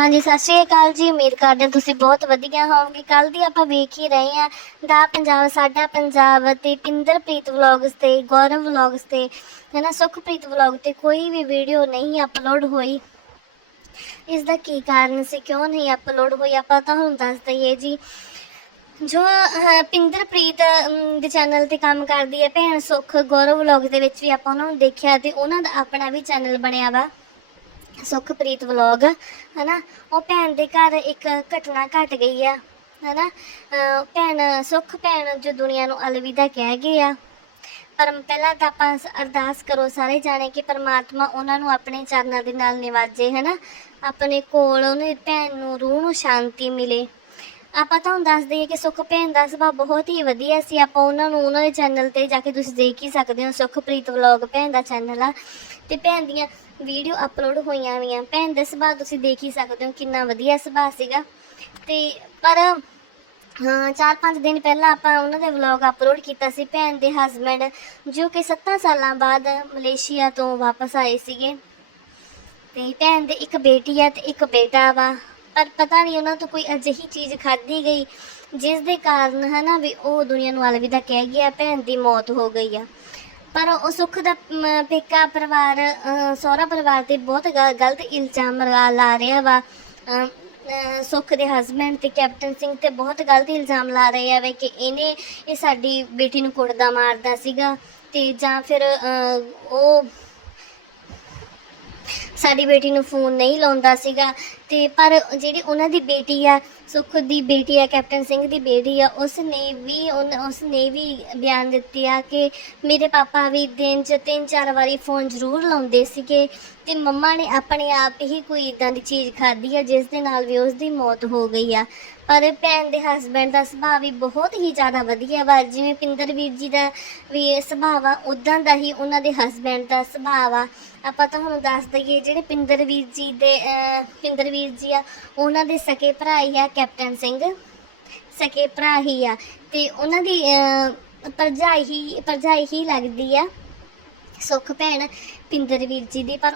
ਹਾਂਜੀ, ਸਤਿ ਸ਼੍ਰੀ ਅਕਾਲ ਜੀ। ਉਮੀਦ ਕਰਦੇ ਹਾਂ ਤੁਸੀਂ ਬਹੁਤ ਵਧੀਆ ਹੋਵੋਗੇ। ਕੱਲ ਦੀ ਆਪਾਂ ਵੇਖ ਹੀ ਰਹੇ ਹਾਂ ਦਾ ਪੰਜਾਬ, ਸਾਡਾ ਪੰਜਾਬ ਤੇ ਪਿੰਦਰਪ੍ਰੀਤ ਵਲੌਗਸ ਤੇ, ਗੌਰਵ ਵਲੌਗਸ ਤੇ ਹੈ ਸੁਖਪ੍ਰੀਤ ਵਲੌਗ ਤੇ ਕੋਈ ਵੀ ਵੀਡੀਓ ਨਹੀਂ ਅਪਲੋਡ ਹੋਈ। ਇਸ ਦਾ ਕੀ ਕਾਰਨ ਸੀ, ਕਿਉਂ ਨਹੀਂ ਅਪਲੋਡ ਹੋਈ, ਆਪਾਂ ਤੁਹਾਨੂੰ ਦੱਸ ਦਈਏ ਜੀ। ਜੋ ਪਿੰਦਰਪ੍ਰੀਤ ਦੇ ਚੈਨਲ ਤੇ ਕੰਮ ਕਰਦੀ ਹੈ ਭੈਣ ਸੁਖ, ਗੌਰਵ ਵਲੌਗ ਦੇ ਵਿੱਚ ਵੀ ਆਪਾਂ ਉਹਨਾਂ ਨੂੰ ਦੇਖਿਆ ਤੇ ਉਹਨਾਂ ਦਾ ਆਪਣਾ ਵੀ ਚੈਨਲ ਬਣਿਆ ਵਾ। ਸੁਖਪ੍ਰੀਤ ਵਲੌਗ, ਹਨਾ? ਉਹ ਭੈਣ ਦੇ ਘਰ ਇੱਕ ਘਟਨਾ ਘਟ ਗਈ ਆ, ਹਨਾ? ਅਹ ਭੈਣ, ਸੁਖ ਭੈਣ ਜੋ ਦੁਨੀਆ ਨੂੰ ਅਲਵਿਦਾ ਕਹਿ ਗਈ ਆ। ਪਰ ਪਹਿਲਾਂ ਤਾਂ ਆਪਾਂ ਅਰਦਾਸ ਕਰੋ ਸਾਰੇ ਜਾਣੇ ਕਿ ਪਰਮਾਤਮਾ ਉਹਨਾਂ ਨੂੰ ਆਪਣੇ ਚਰਨਾਂ ਦੇ ਨਾਲ ਨਿਵਾਜੇ, ਹਨਾ? ਆਪਣੇ ਕੋਲ, ਉਹਨੇ ਭੈਣ ਨੂੰ, ਰੂਹ ਨੂੰ ਸ਼ਾਂਤੀ ਮਿਲੇ। ਆਪਾਂ ਤੁਹਾਨੂੰ ਦੱਸ ਦਈਏ ਕਿ ਸੁਖ ਭੈਣ ਦਾ ਸੁਭਾਅ ਬਹੁਤ ਹੀ ਵਧੀਆ ਸੀ। ਆਪਾਂ ਉਹਨਾਂ ਨੂੰ ਉਹਨਾਂ ਦੇ ਚੈਨਲ ਤੇ ਜਾ ਕੇ ਤੁਸੀਂ ਦੇਖ ਹੀ ਸਕਦੇ ਹੋ ਸੁਖਪ੍ਰੀਤ ਵਲੌਗ ਭੈਣ ਦਾ ਚੈਨਲ ਆ। ਤੇ ਭੈਣ ਦੀਆਂ ਵੀਡੀਓ ਅਪਲੋਡ ਹੋਈਆਂ ਵੀਆਂ। ਭੈਣ ਦਾ ਸੁਭਾਅ ਤੁਸੀਂ ਦੇਖ ਹੀ ਸਕਦੇ ਹੋ ਕਿੰਨਾ ਵਧੀਆ ਸੁਭਾਅ ਸੀਗਾ। ਤੇ ਪਰ, ਹਾਂ, ਚਾਰ ਪੰਜ ਦਿਨ ਪਹਿਲਾਂ ਆਪਾਂ ਉਹਨਾਂ ਦੇ ਵਲੌਗ ਅਪਲੋਡ ਕੀਤਾ ਸੀ ਭੈਣ ਦੇ ਹਸਬੰਡ ਜੋ ਕਿ 7 ਸਾਲਾਂ ਬਾਅਦ ਮਲੇਸ਼ੀਆ ਤੋਂ ਵਾਪਸ ਆਏ ਸੀਗੇ। ਤੇ ਭੈਣ ਦੇ ਇੱਕ ਬੇਟੀ ਆ ਤੇ ਇੱਕ ਬੇਟਾ ਵਾ। ਪਰ ਪਤਾ ਨਹੀਂ ਉਹਨਾਂ ਤੋਂ ਕੋਈ ਅਜਿਹੀ ਚੀਜ਼ ਖਾਧੀ ਗਈ, ਜਿਸ ਦੇ ਕਾਰਨ ਹਨਾ ਵੀ ਉਹ ਦੁਨੀਆ ਨੂੰ ਅਲਵਿਦਾ ਕਹਿ ਗਿਆ ਭੈਣ ਦੀ ਮੌਤ ਹੋ ਗਈ ਆ। ਪਰ ਉਹ ਸੁੱਖ ਦਾ ਪੇਕਾ ਪਰਿਵਾਰ ਸਹੁਰਾ ਪਰਿਵਾਰ ਤੇ ਬਹੁਤ ਗ- ਗਲਤ ਇਲਜ਼ਾਮ ਲਗਾ ਲਾ ਰਿਹਾ ਵਾ। ਸੁੱਖ ਦੇ ਹਸਬੰਡ ਤੇ ਕੈਪਟਨ ਸਿੰਘ ਤੇ ਬਹੁਤ ਗਲਤ ਇਲਜ਼ਾਮ ਲਾ ਰਹੇ ਆ ਵੇ ਕਿ ਇਹਨੇ ਇਹ ਸਾਡੀ ਬੇਟੀ ਨੂੰ ਕੁੱਟਦਾ ਮਾਰਦਾ ਸੀਗਾ ਤੇ ਜਾਂ ਫਿਰ ਉਹ ਸਾਡੀ ਬੇਟੀ ਨੂੰ ਫੋਨ ਨਹੀਂ ਲਾਉਂਦਾ ਸੀਗਾ। ਤੇ ਪਰ ਜਿਹੜੀ ਉਹਨਾਂ ਦੀ ਬੇਟੀ ਆ ਸੁਖ ਦੀ ਬੇਟੀ ਆ ਕੈਪਟਨ ਸਿੰਘ ਦੀ ਬੇਟੀ ਆ ਉਸ ਨੇ ਵੀ ਉਨ- ਉਸ ਨੇ ਵੀ ਬਿਆਨ ਦਿੱਤੀ ਆ ਕਿ ਮੇਰੇ ਪਾਪਾ ਵੀ ਦਿਨ 'ਚ ਤਿੰਨ ਚਾਰ ਵਾਰੀ ਫੋਨ ਜ਼ਰੂਰ ਲਾਉਂਦੇ ਸੀਗੇ ਤੇ ਮੰਮਾ ਨੇ ਆਪਣੇ ਆਪ ਹੀ ਕੋਈ ਇਦਾਂ ਦੀ ਚੀਜ਼ ਖਾਧੀ ਆ ਜਿਸ ਦੇ ਨਾਲ ਵੀ ਉਸ ਦੀ ਮੌਤ ਹੋ ਗਈ ਆ। ਪਰ ਭੈਣ ਦੇ ਹਸਬੰਡ ਦਾ ਸੁਭਾਅ ਵੀ ਬਹੁਤ ਹੀ ਜ਼ਿਆਦਾ ਵਧੀਆ ਵਾ ਜਿਵੇਂ ਪਿੰਦਰ ਵੀਰ ਜੀ ਦਾ ਵੀ ਸੁਭਾਅ ਆ ਉਦਾਂ ਦਾ ਹੀ ਉਹਨਾਂ ਦੇ ਹਸਬੰਡ ਦਾ ਸੁਭਾਅ ਆ ਆਪਾਂ ਤੁਹਾਨੂੰ ਦੱਸ ਦਈਏ ਜਿਹੜੇ ਪਿੰਦਰ ਵੀਰ ਜੀ ਦੇ ਅਹ, ਪਿੰਦਰ ਵੀਰ ਵੀਰ ਜੀ ਆ ਉਹਨਾਂ ਦੇ ਸਕੇ ਭਰਾ ਹੀ ਆ ਕੈਪਟਨ ਸਿੰਘ। ਸਕੇ ਭਰਾ ਹੀ ਆ। ਤੇ ਉਹਨਾਂ ਦੀ ਅਹ, ਭਰਜਾਈ ਹੀ ਭਰਜਾਈ ਹੀ ਲੱਗਦੀ ਆ। ਸੁੱਖ ਭੈਣ ਪਿੰਦਰ ਵੀਰ ਜੀ ਦੀ ਪਰ